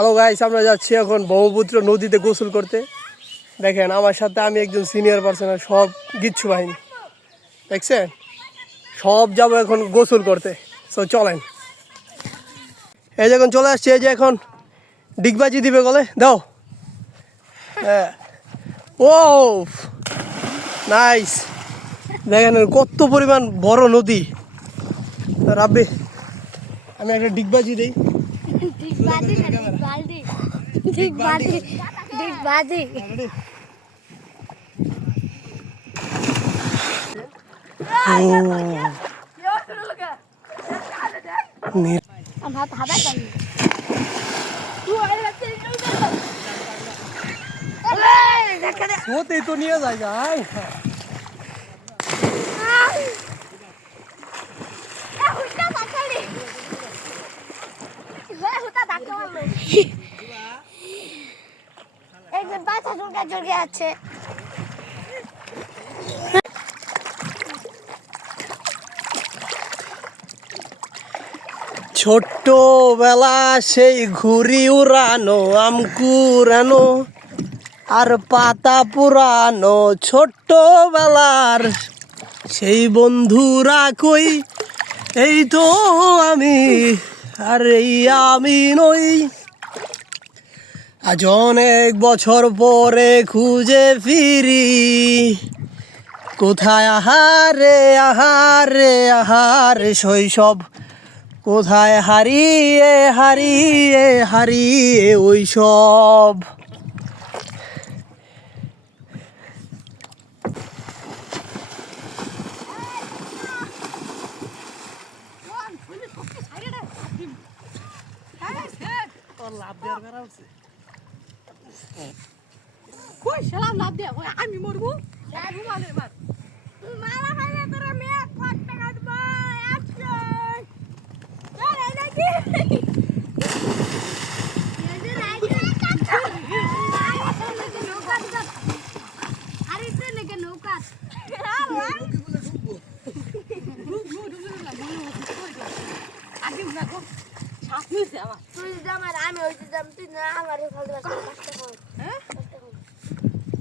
Hello guys, আমরা যাচ্ছি এখন ব্রহ্মপুত্র নদীতে গোসল করতে। দেখেন আমার সাথে আমি একজন সিনিয়র পার্সন, সব গিচ্ছু বাহিনী দেখছেন, সব যাবো এখন গোসল করতে। সো চলেন, এই যে এখন চলে আসছে, এই যে এখন ডিগবাজি দিবে বলে দাও। হ্যাঁ, ও নাইস, দেখেন কত পরিমাণ বড় নদী। রাব্বি আমি একটা ডিগবাজি দিই। ওতেই তো নিয়ে যায় গাই। আছে ছোট্টবেলা সেই ঘুড়ি উড়ানো, আম কুড়ানো আর পাতা পুরানো, ছোট্টবেলার সেই বন্ধুরা কই, এই তো আমি আর এই আমি নই। আজ অনেক বছর পরে খুঁজে ফিরি, কোথায় আহারে আহারে আহারে শৈশব, কোথায় হারিয়ে হারিয়ে হারিয়ে ওই সব। আমি মরবো মারা খাইলে তোরা মেয়ে কত টাকা দেবো আমি ওই দাম তুই না আমার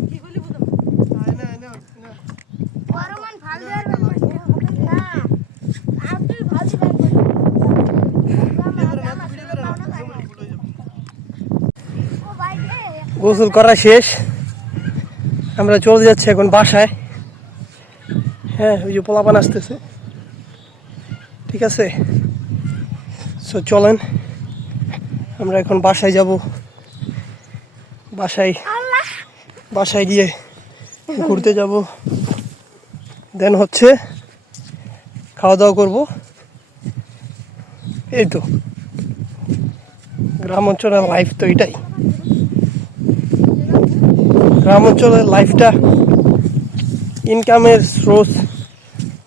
কি বলি বুঝো পরমান ভাল দেওয়ার না আপনি ভাল দিবেন। গোসল করা শেষ, আমরা চলে যাচ্ছি এখন বাসায়। হ্যাঁ, ওই যে পোলাপান আসতেছে, ঠিক আছে। সো চলেন আমরা এখন বাসায় যাব। বাসায় গিয়ে ঘুরতে যাব, দেন হচ্ছে খাওয়া দাওয়া করবো। এই তো গ্রাম অঞ্চলের লাইফ তো এটাই। গ্রাম অঞ্চলের লাইফটা ইনকামের সোর্স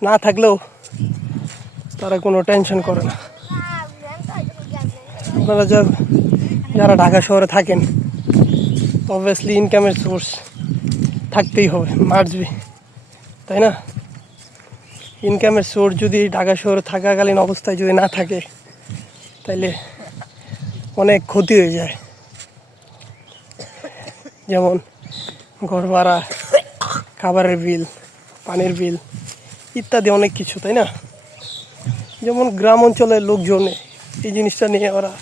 না থাকলেও তারা কোনো টেনশন করে না। আপনারা যারা ঢাকা শহরে থাকেন, অবভিয়াসলি ইনকামের সোর্স থাকতেই হবে, মার্জবি, তাই না? ইনকামের সোর্স যদি ঢাকা শহরে থাকাকালীন অবস্থায় যদি না থাকে, তাইলে অনেক ক্ষতি হয়ে যায়। যেমন ঘর ভাড়া, খাবারের বিল, পানির বিল ইত্যাদি অনেক কিছু, তাই না? যেমন গ্রাম অঞ্চলের লোকজন এই জিনিসটা নিয়ে ওরা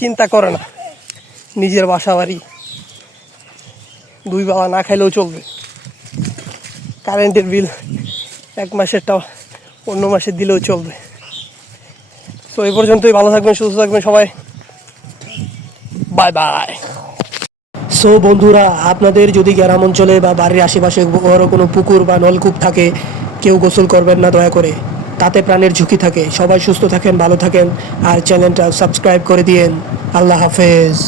চিন্তা করে না। নিজের বাসা বাড়ি, দুই বেলা না খাইলেও চলবে, কারেন্টের বিল এক মাসেরটা অন্য মাসে দিলেও চলবে। তো এই পর্যন্তই, ভালো থাকবেন, সুস্থ থাকবেন সবাই, বাই বাই। সো বন্ধুরা, আপনাদের যদি গ্রাম অঞ্চলে বা বাড়ির আশেপাশে বড় কোনো পুকুর বা নলকূপ থাকে, কেউ গোসল করবেন না দয়া করে, তাতে প্রাণের ঝুঁকি থাকে। সবাই সুস্থ থাকেন, ভালো থাকেন, আর চ্যানেলটা সাবস্ক্রাইব করে দিয়েন। আল্লাহ হাফেজ।